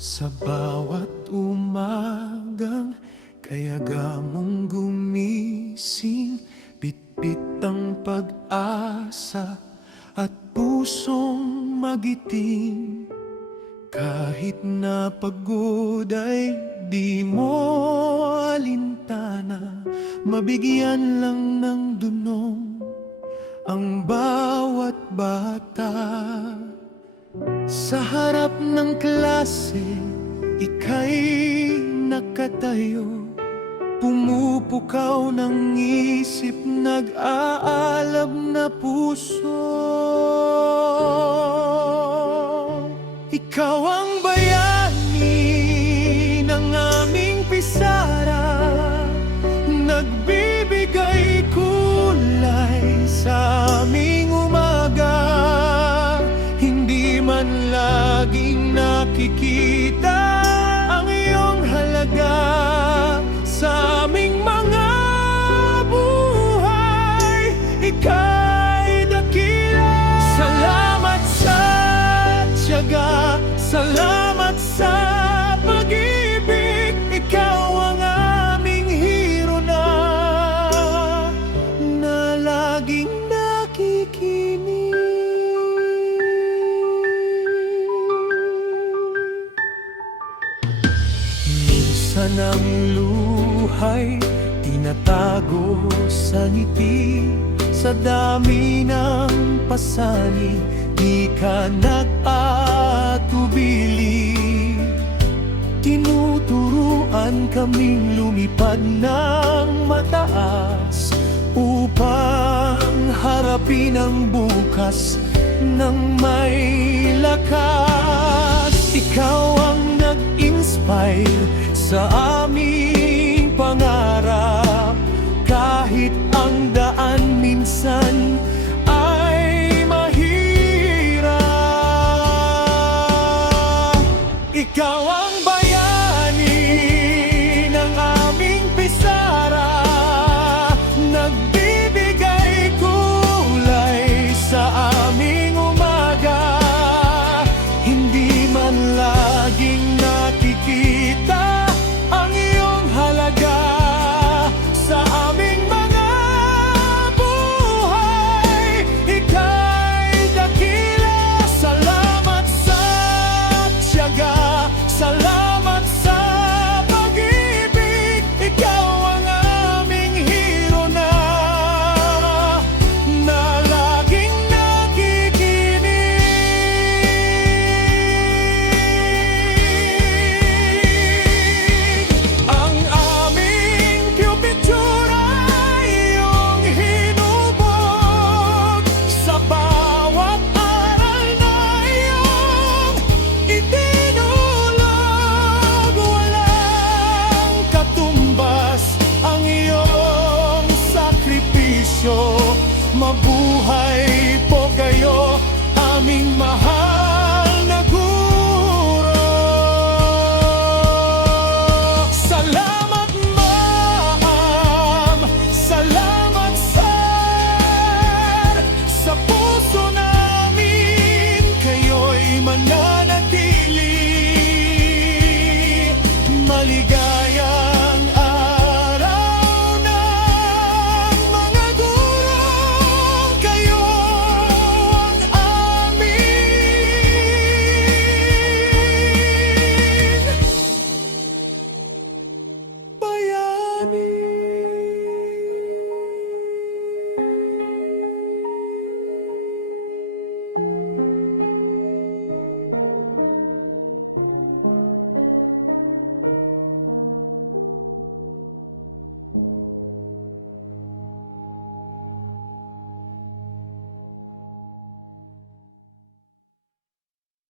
Sa bawat umagang kayaga mong gumising, bitbit ang pag-asa at pusong magiting. Kahit na pagod ay di mo alintana, mabigyan lang ng dunong ang bawat bata. Sa harap ng klase, ika'y nakatayo, pumupukaw ng isip, nag-aalab na puso. Ikaw ang bayani ng aming pisara, nagbibigay kulay sa aming umaga. Hindi man laging nakikita ang iyong halaga sa aming mga buhay. Ika'y dakila. Salamat sa tiyaga, salamat sa pag-ibig. Ikaw ang aming hero na laging nakikinig. Minsan ang luhay tinatago sa ngiti, sa dami ng pasanin di ka nag-atubili. Tinuturuan kaming lumipad ng mataas upang harapin ang bukas ng may lakas. Ikaw ang nag-inspire sa aming pangarap, kahit ang daan minsan ay mahirap. Ikaw